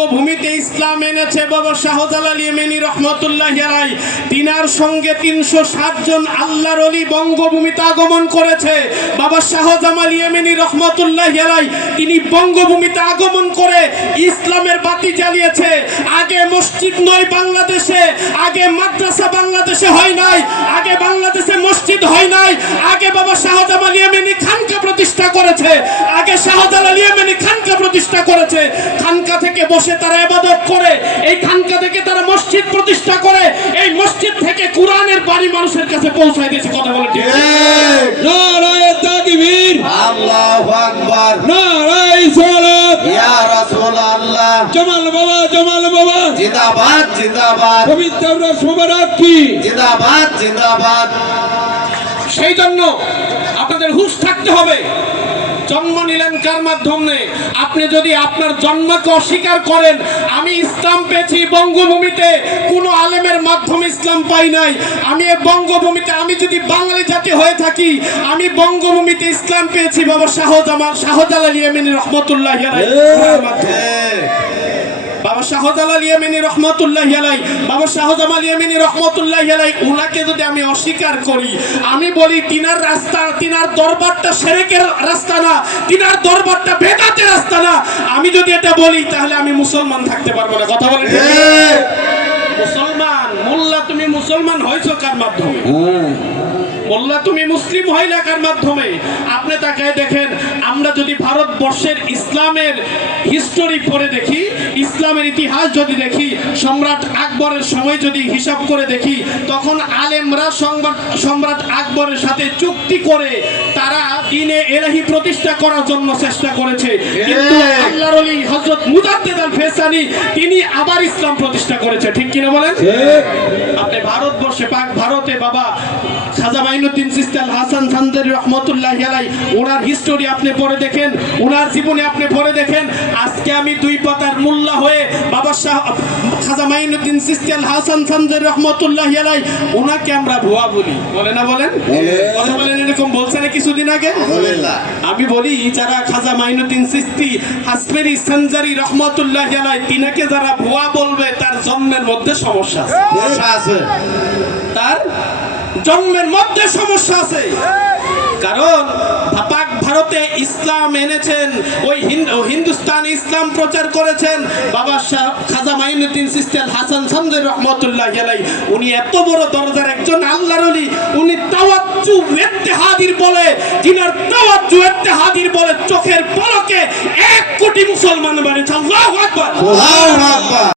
বঙ্গভূমিতে ইসলাম এনেছে বাবা শাহজালাল ইয়েমেনি রহমতুল্লাহ আলাই তিনার সঙ্গে তিনশো ষাট জন আল্লাহর অলি বঙ্গভূমিতে আগমন করেছে। বাবা শাহজামাল ইয়েমেনি রহমতুল্লাহ আলাই তিনি বঙ্গভূমিতে আগমন করে ইসলামের বাতি জ্বালিয়েছে। আগে মসজিদ নয় বাংলাদেশে, আগে মাদ্রাসা বাংলাদেশে হয় নাই, আগে বাংলাদেশে মসজিদ হয় নাই, আগে বাবা শাহজামাল ইয়েমেনি খানকা প্রতিষ্ঠা করেছে, আগে খানকা প্রতিষ্ঠা করেছে। খানকা থেকে বসে তারা ইবাদত করে। এই খানকা থেকে তারা মসজিদ প্রতিষ্ঠা করে। এই মসজিদ থেকে কোরআনের বাড়ি মানুষের কাছে পৌঁছায় দিয়েছে। কথা বলে ঠিক নারায় তাকবীর। আল্লাহু আকবার। নারায় সালাত। ইয়া রাসূলুল্লাহ। জামাল বাবা জামাল বাবা। জিন্দাবাদ জিন্দাবাদ। পবিত্র রস মুবারক কি? জিন্দাবাদ জিন্দাবাদ। সেই জন্য আপনাদের হুশ থাকতে হবে। জন্ম নিলেন কার মাধ্যমে? আপনি যদি আপনার জন্মকে অস্বীকার করেন আমি ইসলাম পেয়েছি বঙ্গভূমিতে কোনো আলেমের মাধ্যমে ইসলাম পাই নাই। আমি এ বঙ্গভূমিতে আমি যদি বাঙালি জাতি হয়ে থাকি আমি বঙ্গভূমিতে ইসলাম পেয়েছি বাবা শাহজামান শাহজালাল ইয়েমেনি রহমতুল্লাহ বাবা শাহজালাল ইয়েমেনি রহমতুল্লাহ আলাই বাবা শাহজামাল ইয়েমেনি রহমতুল্লাহ আলাই উনাকে যদি আমি অস্বীকার করি আমি বলি তিনার রাস্তা তিনার দরবারটা সেরেকের রাস্তা না তিনার দরবারটা বেদাতের রাস্তা না। আমি যদি এটা বলি তাহলে আমি মুসলমান থাকতে পারব না। কথা বলেন মুসলমান মোল্লা তুমি মুসলমান হয়েছো কার মাধ্যমে? মোল্লা তুমি মুসলিম হইলা কার মাধ্যমে? আপনি তাকায় দেখেন আমরা যদি ভারতবর্ষের ইসলামের হিস্টোরি পড়ে দেখি ইসলামের ইতিহাস যদি দেখি সম্রাট আকবরের সময় যদি হিসাব করে দেখি তখন আলেমরা সম্রাট আকবরের সাথে চুক্তি করে তারা দিনে এলাহি প্রতিষ্ঠা করার জন্য চেষ্টা করেছে। কিন্তু আল্লাহর ওলি আল ফেসানি তিনি আবার ইসলাম প্রতিষ্ঠা করেছে ঠিক কিনা বলেন? আপনি ভারতবর্ষে পাক ভারতে বাবা খাজা মাইনুদ্দিন সিস্তাল হাসান সান্দের রহমতুল্লাহ আলাই ওনার হিস্টোরি আপনি পড়ে দেখেন ওনার জীবনে আপনি পড়ে দেখেন আজকে আমি দুই পাতার মোল্লা হয়ে বাবা খাজা মাইনুদ্দিন হাসান সান্দারি রহমতুল্লাহ আলাই ওনাকে আমরা ভুয়া বলি। বলে না বলেন? কথা বলেন এরকম বলছে না কিছুদিন আগে? আমি বলি যারা খাজা মাইনুদ্দিন সিস্তি হাসমেরি সঞ্জারি রহমতুল্লাহ আলাই তিনাকে যারা ভুয়া বলবে তার জন্মের মধ্যে সমস্যা আছে। তার জন্মের মধ্যে সমস্যা আছে। ইসলাম এনেছেন, ওই হিন- হিন্দুস্তান ইসলাম প্রচার করেছেন। বাবা শাহ খাজা মাইনুদ্দিন সিস্তেল হাসান সন্দের রহমতুল্লাহ আলাই উনি এত বড় দরজার একজন আল্লাহর উনি তাওয়াজ্জু ইত্তেহাদির বলে যিনার তাওয়াজ্জু ইত্তেহাদির বলে চোখের পলকে এক কোটি মুসলমান আল্লাহু আকবার। আকবার।